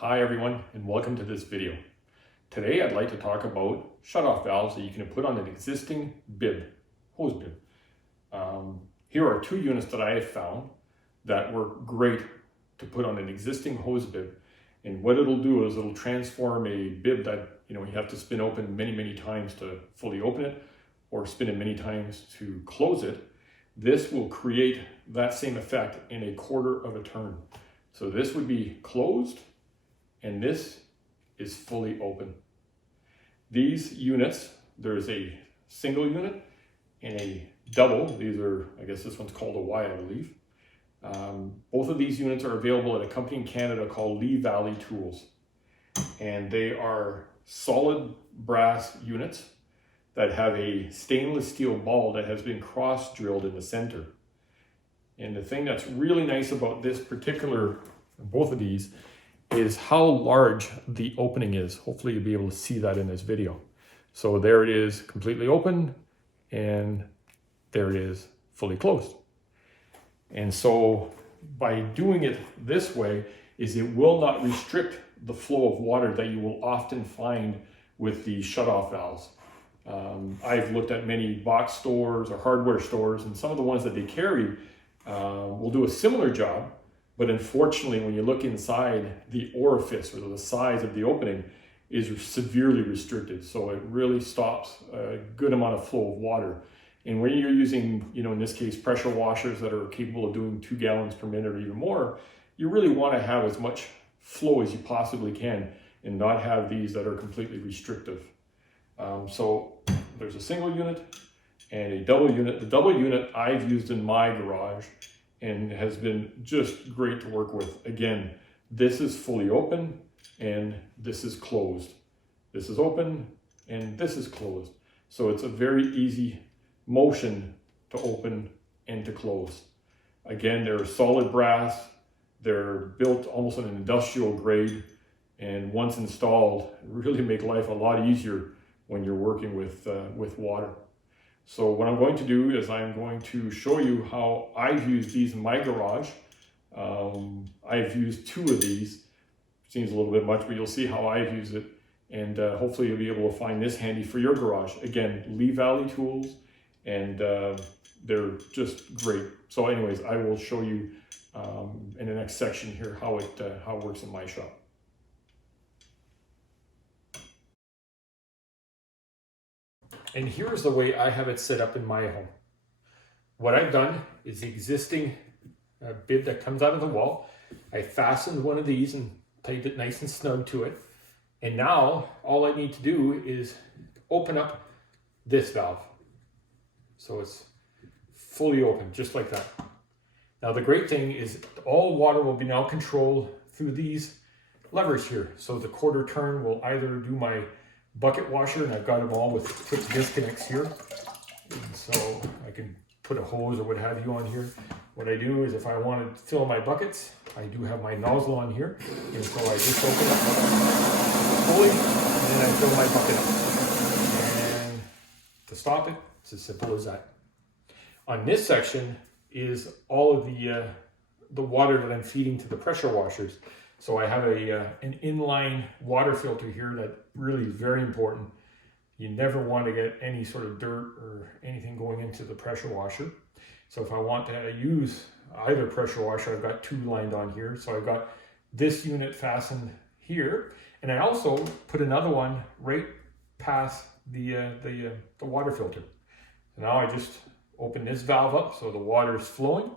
Hi everyone, and welcome to this video. Today I'd like to talk about shutoff valves that you can put on an existing bib, hose bib. Here are two units that I have found that work great to put on an existing hose bib. And what it'll do is it'll transform a bib that you have to spin open many times to fully open it, or spin it many times to close it. This will create that same effect in a quarter of a turn. So this would be closed, and this is fully open. These units, there's a single unit and a double. These are, I guess this one's called a Y, I believe. Both of these units are available at a company in Canada called Lee Valley Tools. And they are solid brass units that have a stainless steel ball that has been cross drilled in the center. And the thing that's really nice about this particular, both of these, is how large the opening is. Hopefully you'll be able to see that in this video. So there it is, completely open, and there it is, fully closed. And so by doing it this way, it will not restrict the flow of water that you will often find with the shutoff valves. I've looked at many box stores or hardware stores, and some of the ones that they carry will do a similar job. But unfortunately, when you look inside, the orifice or the size of the opening is severely restricted. So it really stops a good amount of flow of water. And when you're using, in this case, pressure washers that are capable of doing 2 gallons per minute or even more, you really want to have as much flow as you possibly can and not have these that are completely restrictive. So there's a single unit and a double unit. The double unit I've used in my garage and has been just great to work with. Again, this is fully open and this is closed. This is open and this is closed. So it's a very easy motion to open and to close. Again, they're solid brass. They're built almost on an industrial grade, and once installed, really make life a lot easier when you're working with water. So what I'm going to do is I'm going to show you how I've used these in my garage. I've used 2 of these. Seems a little bit much, but you'll see how I've used it. And hopefully you'll be able to find this handy for your garage. Again, Lee Valley Tools, and they're just great. So anyways, I will show you in the next section here how it works in my shop. And here's the way I have it set up in my home. What I've done is the existing bib that comes out of the wall. I fastened one of these and tightened it nice and snug to it. And now all I need to do is open up this valve. So it's fully open, just like that. Now the great thing is all water will be now controlled through these levers here. So the quarter turn will either do my bucket washer, and I've got them all with quick disconnects here. And so I can put a hose or what have you on here. What I do is if I want to fill my buckets, I do have my nozzle on here. And so I just open it fully, and then I fill my bucket up. And to stop it, it's as simple as that. On this section is all of the water that I'm feeding to the pressure washers. So I have an inline water filter here that really is very important. You never want to get any sort of dirt or anything going into the pressure washer. So if I want to use either pressure washer, I've got 2 lined on here. So I've got this unit fastened here, and I also put another one right past the water filter. So now I just open this valve up so the water is flowing.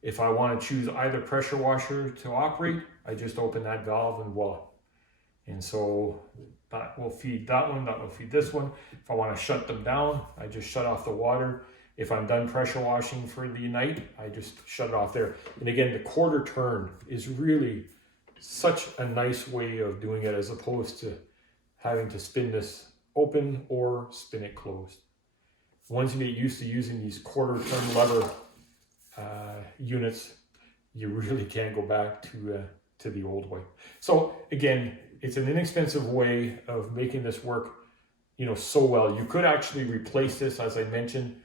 If I want to choose either pressure washer to operate, I just open that valve and voila. And so that will feed that one, that will feed this one. If I want to shut them down, I just shut off the water. If I'm done pressure washing for the night, I just shut it off there. And again, the quarter turn is really such a nice way of doing it as opposed to having to spin this open or spin it closed. Once you get used to using these quarter turn lever units, you really can't go back to the old way. So again, it's an inexpensive way of making this work, so well. You could actually replace this, as I mentioned,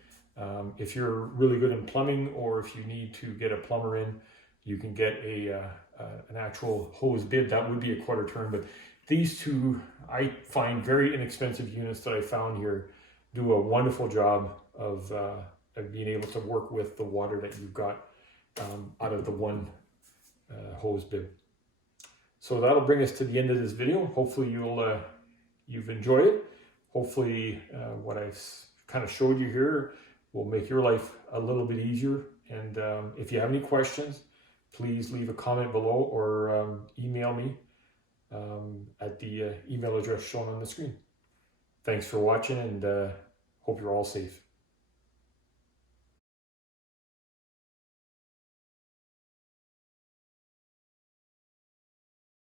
if you're really good in plumbing, or if you need to get a plumber in, you can get a an actual hose bib, that would be a quarter turn. But these two, I find very inexpensive units that I found here, do a wonderful job of being able to work with the water that you've got out of the one hose bib. So that'll bring us to the end of this video. Hopefully you've enjoyed it. Hopefully what I've kind of showed you here will make your life a little bit easier. And if you have any questions, please leave a comment below or email me at the email address shown on the screen. Thanks for watching, and hope you're all safe.